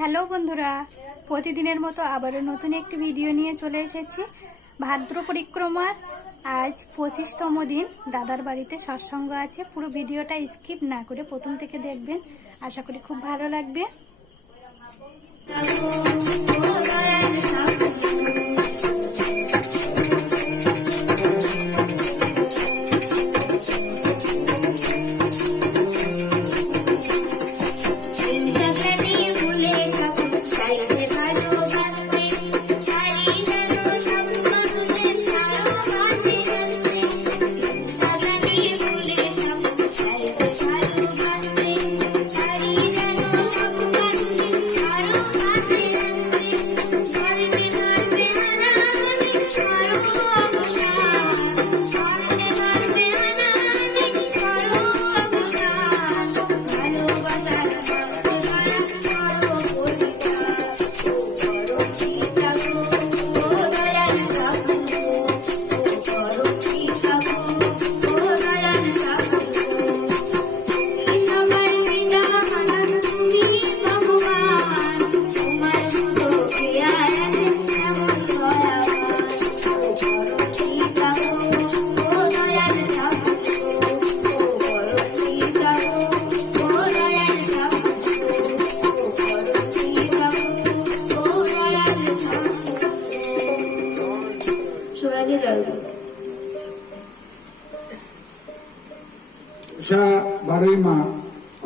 Hello বন্ধুরা, প্রতিদিনের মতো আবারও নতুন একটি ভিডিও নিয়ে চলে এসেছি, ভাদ্র পরিক্রমার। আজ পঁচিশতম দিন, দাদার বাড়িতে সৎসঙ্গ আছে, পুরো ভিডিওটা স্কিপ না করে প্রথম থেকে দেখবেন, আশা করি খুব ভালো লাগবে। হানাহানি ছাড়ো উষা বারোই মা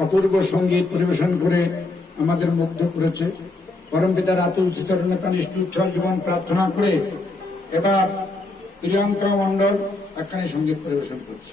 অপূর্ব সংগীত পরিবেশন করে আমাদের মুগ্ধ করেছে। পরম পিতার আতুল চিত্রণে কানিষ্ঠ উচ্ছল জীবন প্রার্থনা করে এবার প্রিয়াঙ্কা মণ্ডল একখানি সংগীত পরিবেশন করছে।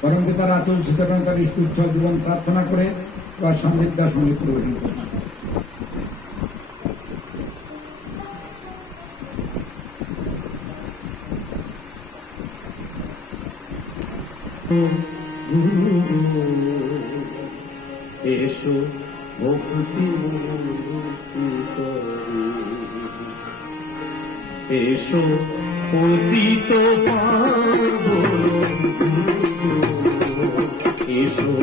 পরম পিতার আতুল কানিষ্ঠ উচ্ছল জীবন প্রার্থনা করে তার সমৃদ্ধা সংগীত পরিবেশন করছে এসো ভক্তি এসো পতিত এসো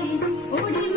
Oh, geez. Oh, geez.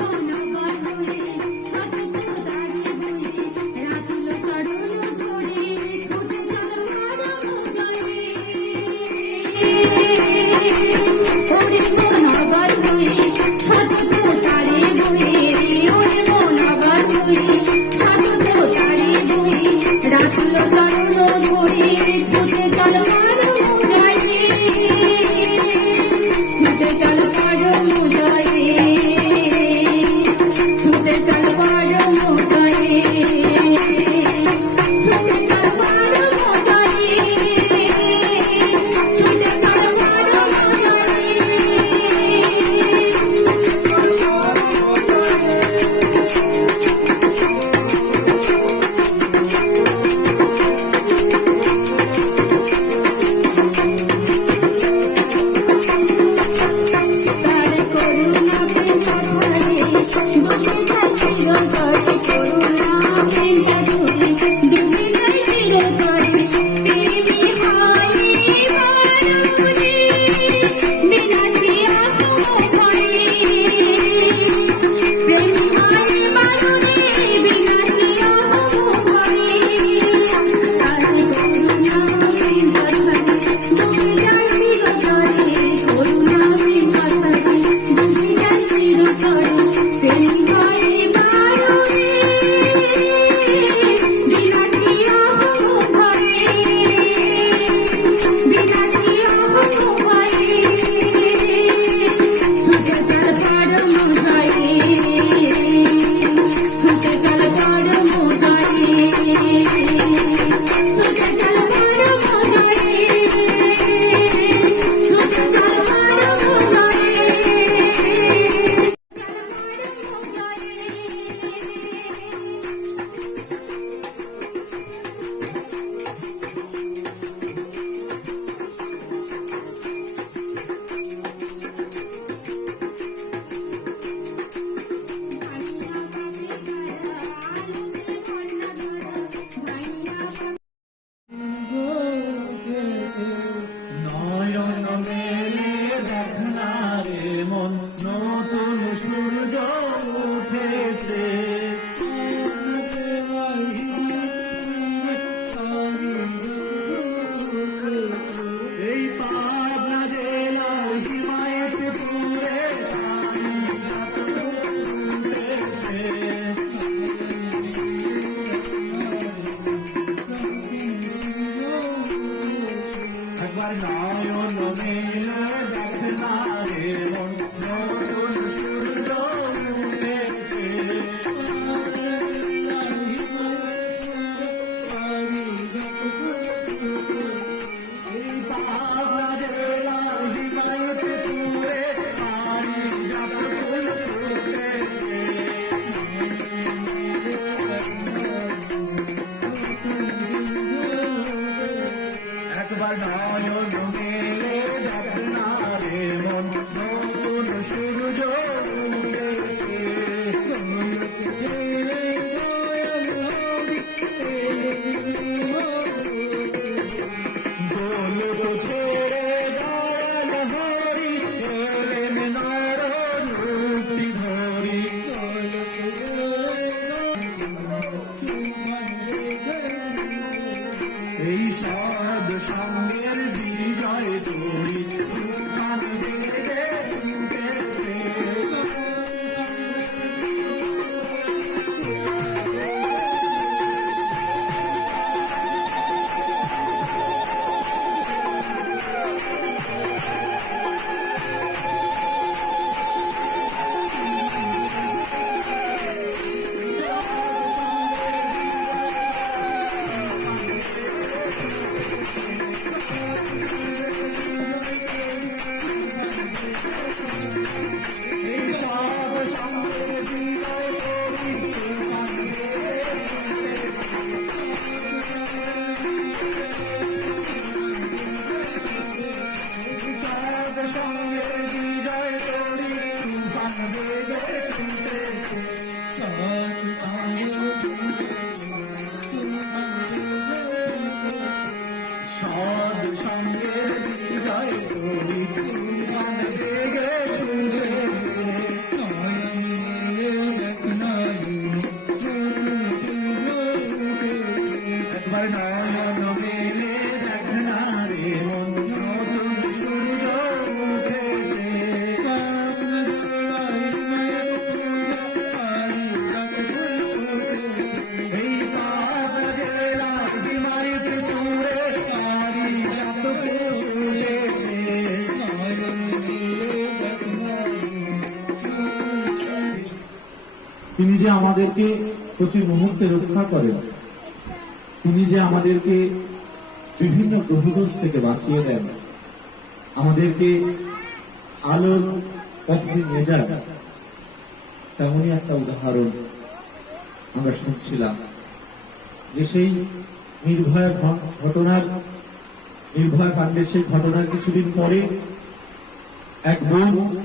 There's no আমাদেরকে প্রতি মুহূর্তে রক্ষা করেন। তিনি যে আমাদেরকে বিভিন্ন গ্রহদোষ থেকে বাঁচিয়ে দেন। আমাদেরকে আলোর পথে নিয়ে যান। তেমনই একটা উদাহরণ আমরা শুনছিলাম। যে সেই নির্ভয়া ঘটনার, নির্ভয়া কাণ্ডের সেই ঘটনার কিছুদিন পরে এক বোন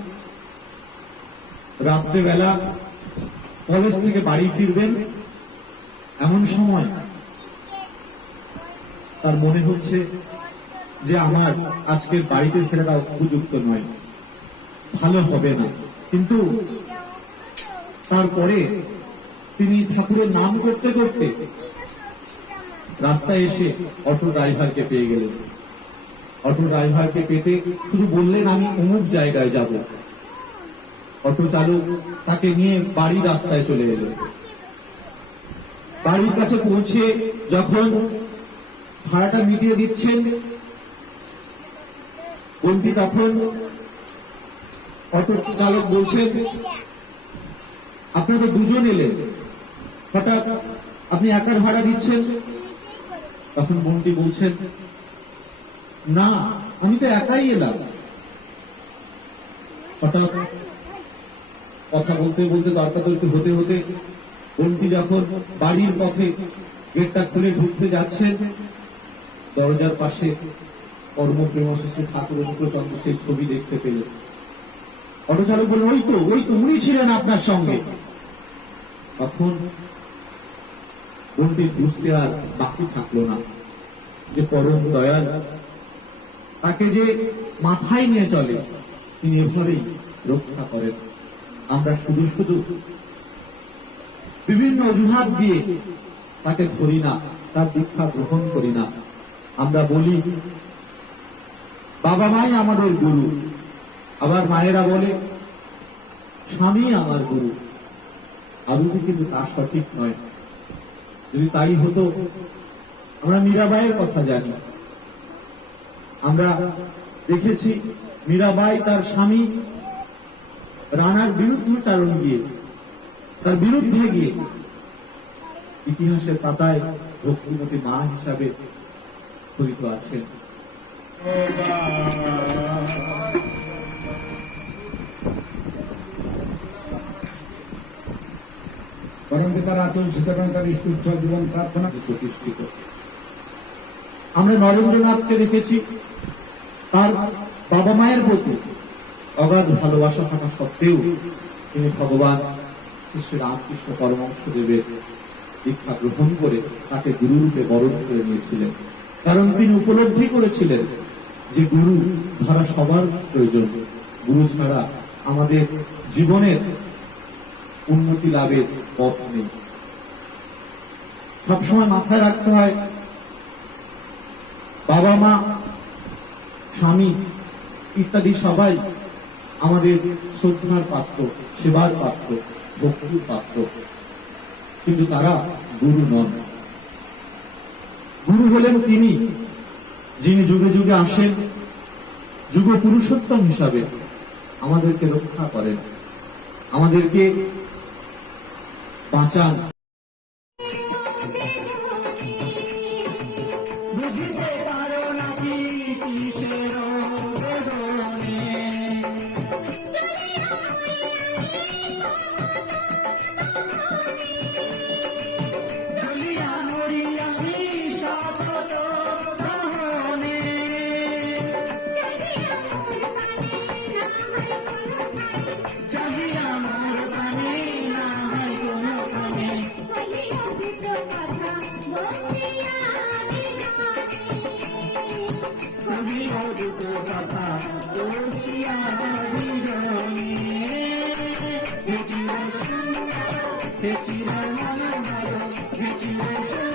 রাত্রেবেলা কলেজ থেকে বাড়ি ফিরবেন এমন সময় তার মনে হচ্ছে যে আমার আজকের বাড়িতে ফেরাটা উপযুক্ত নয়। ভালো হবে না। কিন্তু তারপরে তিনি ঠাকুরের নাম করতে করতে রাস্তায় এসে অটো ড্রাইভারকে পেয়ে গেলেন। অটো ড্রাইভারকে পেতে শুধু বললেন, আমি অমুক জায়গায় যাব। অটো চালক তাকে নিয়ে বাড়ি রাস্তায় চলে এলো। বাড়ির কাছে পৌঁছে যখন ভাড়াটা মিটিয়ে দিচ্ছেন, বলতি তখন অটো চালক বলছেন, আপনারা দুজন এলেন। হঠাৎ আপনি একার ভাড়া দিচ্ছেন? তখন বোনটি বলছেন, না, আমি তো একাই এলাম। হঠাৎ কথা বলতে বলতে তর্কাতর্কি হতে হতে বোনটি যখন বাড়ির পথে গেটটা খুলে ঢুকতে যাচ্ছেন, দরজার পাশে কর্মপ্রেম শ্রী ঠাকুর অনুপ্রচন্দ্র সেই ছবি দেখতে পেলেন। অটো চালক বললেন, ওই তো ওই তো, উনি ছিলেন আপনার সঙ্গে। তখন বোনটি বুঝতে আর বাকি থাকল না যে পরম দয়াল তাকে যে মাথায় নিয়ে চলে, তিনি এভাবেই রক্ষা করেন। আমরা শুধু শুধু বিভিন্ন অজুহাত দিয়ে তাকে ধরি না, তার দীক্ষা গ্রহণ করি না। আমরা বলি, বাবা মাই আমাদের গুরু। আবার মায়েরা বলে, স্বামী আমার গুরু। আদতে কিন্তু তা সঠিক নয়। যদি তাই হতো, আমরা মীরাবাইয়ের কথা জানি। আমরা দেখেছি, মীরাবাই তার স্বামী রানার বিরুদ্ধাচারণ গিয়ে তার বিরুদ্ধে গিয়ে ইতিহাসের পাতায় ভক্তিমতী মা হিসাবে পরিচিত আছেন। আমরা নরেন্দ্রনাথকে দেখেছি তার বাবা মায়ের প্রতি অগাধ ভালোবাসা থাকা সত্ত্বেও তিনি ভগবান শ্রী রামকৃষ্ণ পরমাংশ দেবের দীক্ষা গ্রহণ করে তাকে গুরুরূপে বরণ করে নিয়েছিলেন। কারণ তিনি উপলব্ধি করেছিলেন যে গুরু ধরা সবার প্রয়োজন। গুরু ছাড়া আমাদের জীবনের উন্নতি লাভের পথ নেই। সবসময় মাথায় রাখতে হয় বাবা মা স্বামী ইত্যাদি সবাই আমাদের শ্রদ্ধার পাত্র, সেবার পাত্র, ভক্তির পাত্র। কিন্তু তারা গুরু নন। গুরু হলেন তিনি, যিনি যুগে যুগে আসেন, যুগ পুরুষোত্তম হিসাবে আমাদেরকে রক্ষা করেন, আমাদেরকে বাঁচান। Thank you.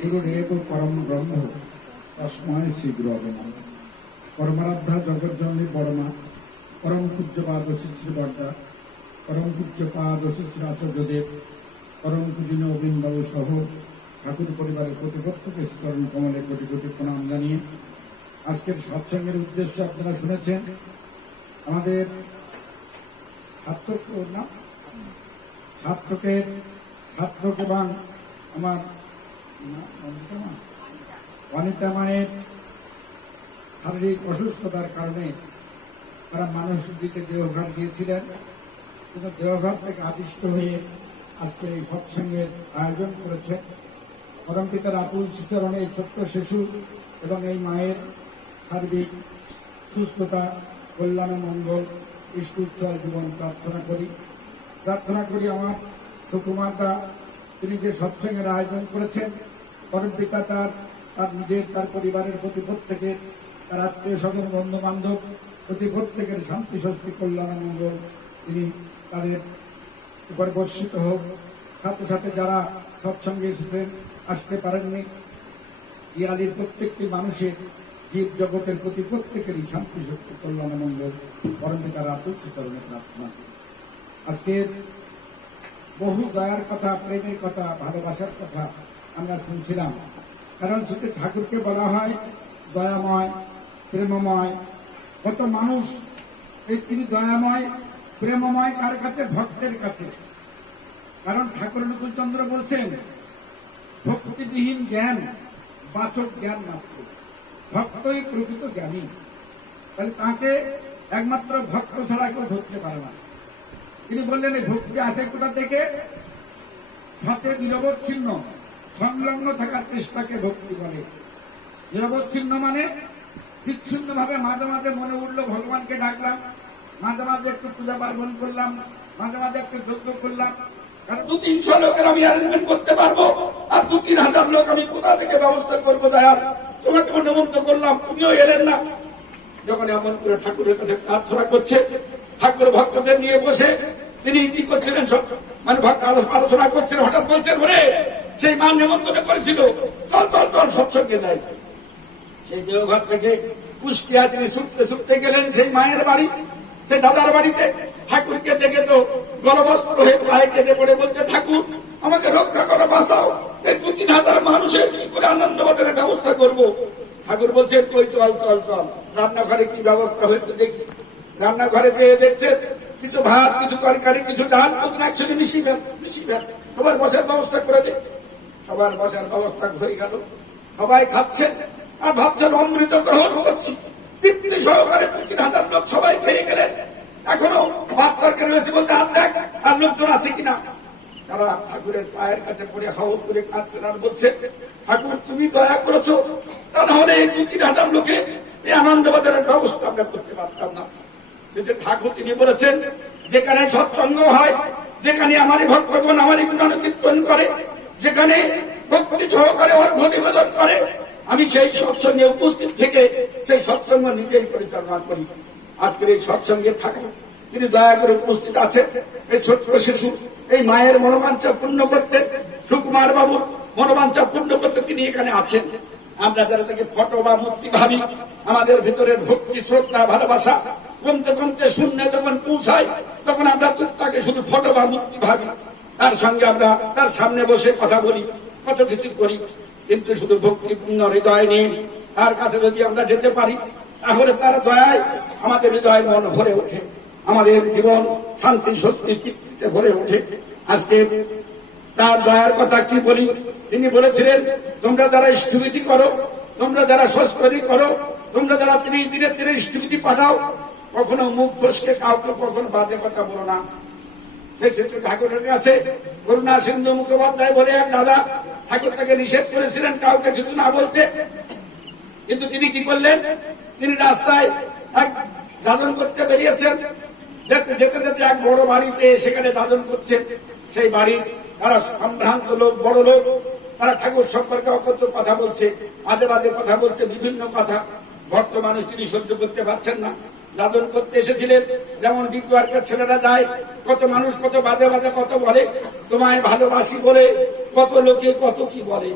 গুরুরেব পরম ব্রহ্ম, তস্ময় শ্রী গুরবে নমঃ পরমারাধ্যা জগজ্জননী পরমা, পরম পূজ্যপাদ শ্রী বর্দা পরম পূজ্যপাদ শ্রী আচার্যদেব পরম পূজনীয় অবিন্দব সহ ঠাকুর পরিবারের প্রতিপক্ষকে চরণ কমলে কোটি কোটি প্রণাম জানিয়ে আজকের সৎসঙ্গের উদ্দেশ্য আপনারা শুনেছেন, আমাদের ছাত্র না? ছাত্রকে ছাত্রক এবং আমার অনিতা মায়ের শারীরিক অসুস্থতার কারণে তারা মানসিক দিকে দেহঘাট দিয়েছিলেন কিন্তু দেহঘাট থেকে আদিষ্ট হয়ে আজকে এই সৎসঙ্গের আয়োজন করেছেন। পরম পিতার আতুল শ্রীচরণে এই ছোট্ট শিশু এবং এই মায়ের সার্বিক সুস্থতা, কল্যাণ মঙ্গল, ইষ্ট উজ্জ্বল জীবন প্রার্থনা করি। প্রার্থনা করি আমার সুকুমাতা তিনি যে সৎসঙ্গের আয়োজন করেছেন পরম তার তার নিজের, তার পরিবারের প্রতি প্রত্যেকের, তার আত্মীয় স্বজন বন্ধু বান্ধব প্রতি প্রত্যেকের শান্তি, স্বস্তি, কল্যাণ তিনি তাদের উপর বর্ষিত হোক। সাথে সাথে যারা সৎসঙ্গে এসেছেন, আসতে পারেননি ইয়ালির প্রত্যেকটি মানুষের জীব জগতের প্রতি প্রত্যেকেরই শান্তি শক্তি কল্যাণ, মঙ্গল পরম পিতার আতুল চরণে প্রার্থনা আজকের বহু দয়ার কথা, প্রেমের কথা, ভালোবাসার কথা আমরা শুনছিলাম। কারণ সেটি ঠাকুরকে বলা হয় দয়াময়, প্রেমময়। কত মানুষ এই তিনি দয়াময়, প্রেমময় কার কাছে, ভক্তের কাছে। কারণ ঠাকুর নকুলচন্দ্র বলছেন, ভক্তিবিহীন জ্ঞান, বাচক জ্ঞান মাত্র। ভক্তই প্রকৃত জ্ঞানী। তাহলে তাকে একমাত্র ভক্ত ছাড়া কেউ ধরতে পারে না। তিনি বললেন ভক্তি আসে কোথা থেকে? সাথে নিরবচ্ছিন্ন। সংলগ্ন থাকার চেষ্টাকে ভক্তি বলে। নিরবচ্ছিন্ন মানে বিচ্ছিন্ন ভাবে মাঝে মাঝে মনে উঠল, ভগবানকে ডাকলাম, মাঝে মাঝে একটু পূজা পার্বণ করলাম, মাঝে মাঝে একটু যজ্ঞ করলাম। কারণ দু তিনশো লোকের আমি অ্যারেঞ্জমেন্ট করতে পারব, আর দু তিন হাজার লোক আমি কোথা থেকে ব্যবস্থা করব, দয়াল? তোমাকে নিমন্ত্রণ করলাম, তুমিও এলেন না। যখন এমন করে ঠাকুরের কাছে প্রার্থনা করছে, ঠাকুর ভক্তদের নিয়ে বসে তিনি কি করছিলেন মানে আলোচনা করছিলেন হঠাৎ বলছেন, ওরে সেই মা নিমন্ত্রণ করেছিল। চল চল চল সৎসঙ্গে যাই। সেই দেওঘর থেকে কুষ্টিয়া তিনি ছুটতে ছুটতে গেলেন সেই মায়ের বাড়ি। সেই দাদার বাড়িতে ঠাকুরকে দেখে তো গলবস্ত্র হয়ে পায়ে কেঁদে পড়ে বলছে, ঠাকুর, আমাকে রক্ষা করো, বাঁচাও। এই দু তিন হাজার মানুষের কি করে আনন্দ বাজারের ব্যবস্থা করব? ঠাকুর বলছেন কই, চল চল চল। রান্নাঘরে কি ব্যবস্থা হয়েছে দেখি। রান্নাঘরে গিয়ে দেখছে, কিছু ভাত, কিছু তরকারি, কিছু ডাল নতুন একসঙ্গে মিশিবেন মিশিবেন সবার বসার ব্যবস্থা করে দে। সবার বসার ব্যবস্থা হয়ে গেল। সবাই খাচ্ছেন আর ভাবছেন অমৃত গ্রহণ করছি। তৃপ্তি সহকারে তিন হাজার লোক সবাই খেয়ে গেলেন। এখনও ভাত তরকারি রয়েছে বলতে আর দেখ, আর লোকজন আছে কিনা? তারা ঠাকুরের পায়ের কাছে পড়ে হাওর করে কাঁদছেন আর বলছে, ঠাকুর, তুমি দয়া করেছ তা না হলে এই দু তিন হাজার লোকে এই আনন্দ বাজারের ব্যবস্থা আমরা করতে পারতাম না। কিন্তু ঠাকুর তিনি বলেছেন, যেখানে সৎসঙ্গ হয়, যেখানে আমারই ভক্তগণ, আমারই গুণান কীর্তন করে যেখানে ভক্তি সহকারে অর্ঘ নিবেদন করে, আমি সেই সৎসঙ্গে উপস্থিত থেকে সেই সৎসঙ্গ নিজেই পরিচালনা করি। আজকের এই সৎসঙ্গে থাকা তিনি দয়া করে উপস্থিত আছেন। এই ছোট্ট শিশু, এই মায়ের মনোবাঞ্ছা পূর্ণ করতে, সুকুমার বাবুর মনোবাঞ্ছা পূর্ণ করতে তিনি এখানে আছেন। আমরা যারা তাকে ফটো বা মূর্তি ভাবি, আমাদের ভিতরের ভক্তি, শ্রদ্ধা, ভালোবাসা কমতে কমতে শূন্য যখন পৌঁছায়, তখন আমরা তাকে শুধু ফটো বা মূর্তি ভাবি। তার সঙ্গে আমরা তার সামনে বসে কথা বলি, কত কিছু করি, কিন্তু শুধু ভক্তিপূর্ণ হৃদয় নিয়ে তার কাছে যদি আমরা যেতে পারি, তাহলে তার দয়ায় আমাদের হৃদয় মন ভরে ওঠে, আমাদের জীবন শান্তি, শক্তি, তৃপ্তিতে ভরে ওঠে। আজকে তার দয়ার কথা কি বলি? তিনি বলেছিলেন, তোমরা যারা স্থবিতি করো, তোমরা যারা সংস্কৃতি করো, তোমরা যারা তিনি দিনে দিনে স্থবিতি পাঠাও, কখনো মুখ ফসকে কাউকে কখনো বাজে কথা বলো না। ঠাকুরের মুখোপাধ্যায় বলে এক দাদা ঠাকুর তাকে নিষেধ করেছিলেন কাউকে কিছু না বলতে। কিন্তু তিনি কি করলেন? তিনি রাস্তায় দাদন করতে বেরিয়েছেন। যেতে যেতে এক বড় বাড়ি পেয়ে সেখানে দাদন করছেন সেই বাড়ির তারা সম্ভ্রান্ত লোক, বড় লোক। তারা ঠাকুর সম্পর্কে অকথ্য কথা বলছে মাঝে মাঝে কথা বলছে, বিভিন্ন কথা। ভক্ত মানুষ তিনি সহ্য করতে পারছেন না। দাদন করতে এসেছিলেন। যেমন ডিগুয়ার্কের ছেলেরা যায়, কত মানুষ কত বাজে বাজে কত বলে, তোমায় ভালোবাসি বলে, কত লোকে কত কি বলে।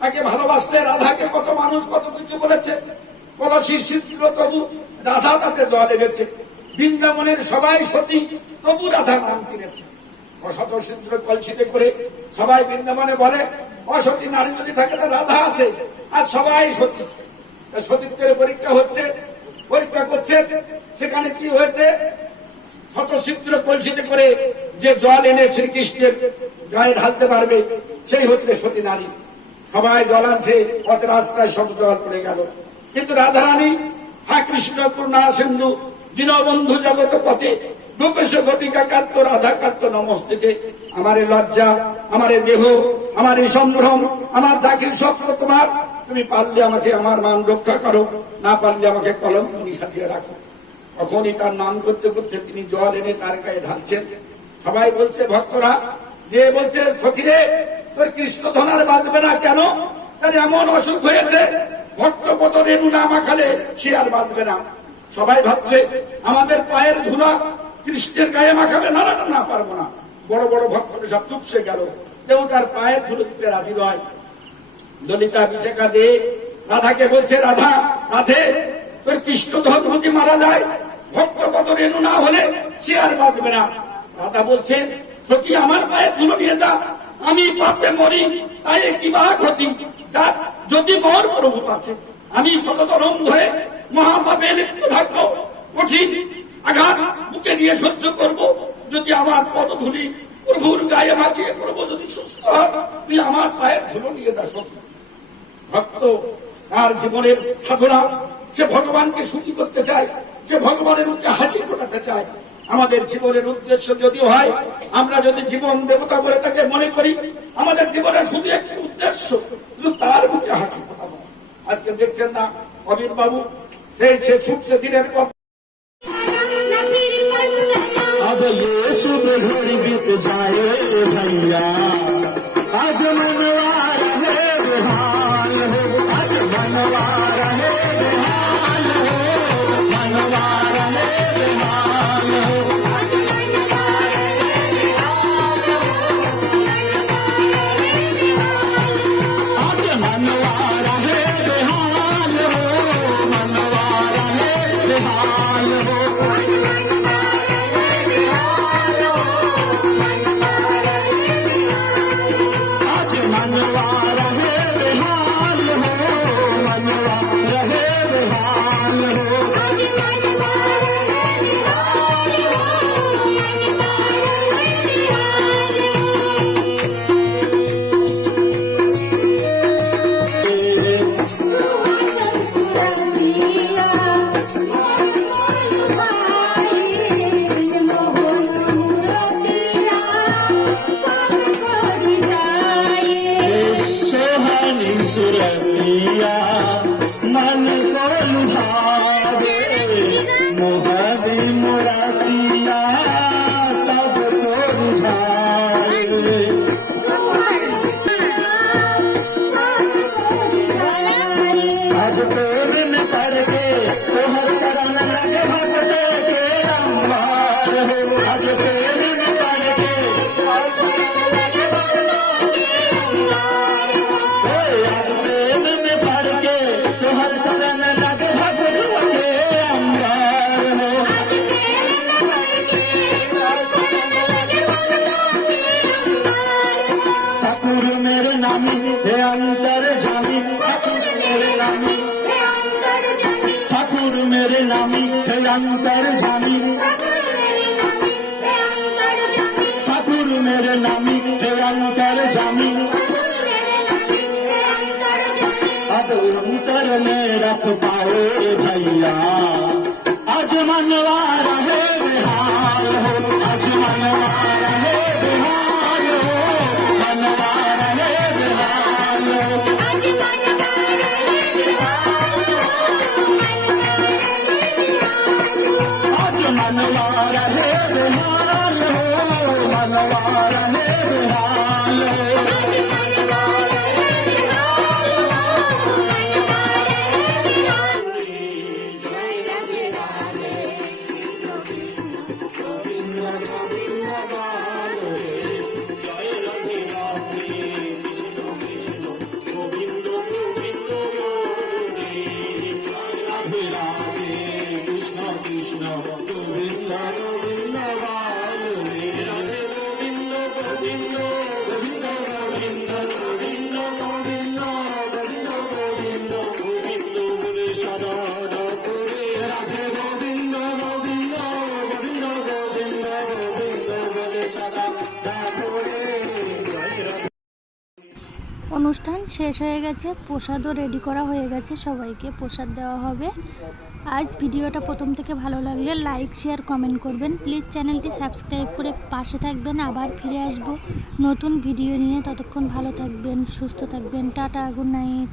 তাকে ভালোবাসলে রাধাকে কত মানুষ কত কিছু বলেছে। কলসি শীঘ্র তবু রাধা তাতে দল লেগেছে বৃন্দাবনের সবাই সতী, তবু রাধা নাম কিনেছে। অসত শীঘ্র কলসিতে করে সবাই বৃন্দাবনে বলে, অসতী নারী যদি থাকে তো রাধা আছে, আর সবাই সতী। সতীত্বের পরীক্ষা হচ্ছে পরীক্ষা করছে, সেখানে কি হয়েছে? শতশীঘ্র কলসিতে করে যে জল এনে শ্রীকৃষ্ণের গায়ে ঢালতে পারবে, সেই হচ্ছে সতী নারী। সবাই জল আনছে, পথ রাস্তায় সব জল পড়ে গেল। কিন্তু রাধারানী, হা কৃষ্ণ করুণা সিন্ধু, দীনবন্ধু জগত পথে গোপেশ গোপিকা কাত্য, রাধা কাত্য নমস্তিকে আমার লজ্জা, আমার দেহ আমার এই সম্ভ্রম আমার চাকরির স্বপ্ন তোমার তুমি পারলে আমাকে আমার মান রক্ষা করো, না পারলে আমাকে কলম তুমি সাজিয়ে রাখো। তখনই তার নাম করতে করতে তিনি জল এনে তার গায়ে ঢালছেন। সবাই বলছে, ভক্তরা, যে বলছে, সখিরে, তোর কৃষ্ণ ধনার বাঁচবে না কেন? তার এমন অসুখ হয়েছে, ভক্ত কত রেণু না মাখালে সে আর বাঁচবে না। সবাই ভাবছে, আমাদের পায়ের ধুলা কৃষ্ণের গায়ে মাখাবে, না না পারব না। বড় বড় ভক্ত সব চুপসে গেল। কেউ তার পায়ের ধুলো দিতে রাজি নয়। ললিতা বিশাখা দে, রাধাকে বলছে, রাধা, রাধে, তোর কৃষ্ণ ধর্ম যদি মারা যায়। ভক্ত কত রেণু না হলে সে আর বাঁচবে না। রাধা বলছে, সখী, আমার পায়ে ধুলো নিয়ে যা। আমি পাপে মরি, তাই কি বা ক্ষতি যদি মোর, প্রভু আছে আমি শততরম ধরে মহাপাপে লিপ্ত থাকব। কঠিন আঘাত বুকে নিয়ে সহ্য করব। যদি আমার পদধূলি প্রভুর গায়ে মাখিয়ে করব যদি সুস্থ হয়, তুই আমার পায়ের ধুলো নিয়ে যা, সখী। ভক্ত তার জীবনের সাধনা সে ভগবানকে সুখী করতে চায় সে ভগবানের মুখে হাসি ফোটাতে চায় আমাদের জীবনের উদ্দেশ্য যদি হয় আমরা যদি জীবন দেবতা বলে তাকে মনে করি আমাদের জীবনের শুধু একটি উদ্দেশ্য শুধু তার মুখে হাসি ফোটাবো আজকে দেখছেন না অবির বাবু সেই সে ছুটছে দিনের পর अब ये शुभ घड़ी बीत जाए भैया आज मनवार आज सोहनी अंतर जामी ठाकुर मेरे नामी हे अंतर जामी अब अंतर में रख पाओ भैया आज मनवा रहे बिहार हो आज मनवा रहे बिहार आज শেষ হয়ে গেছে, প্রসাদও রেডি করা হয়ে গেছে, সবাইকে প্রসাদ দেওয়া হবে। আজ ভিডিওটা প্রথম থেকে ভালো লাগলে লাইক শেয়ার কমেন্ট করবেন। প্লিজ চ্যানেলটি সাবস্ক্রাইব করে পাশে থাকবেন, আবার ফিরে আসব নতুন ভিডিও নিয়ে। ততক্ষণ ভালো থাকবেন, সুস্থ থাকবেন, টাটা গুড নাইট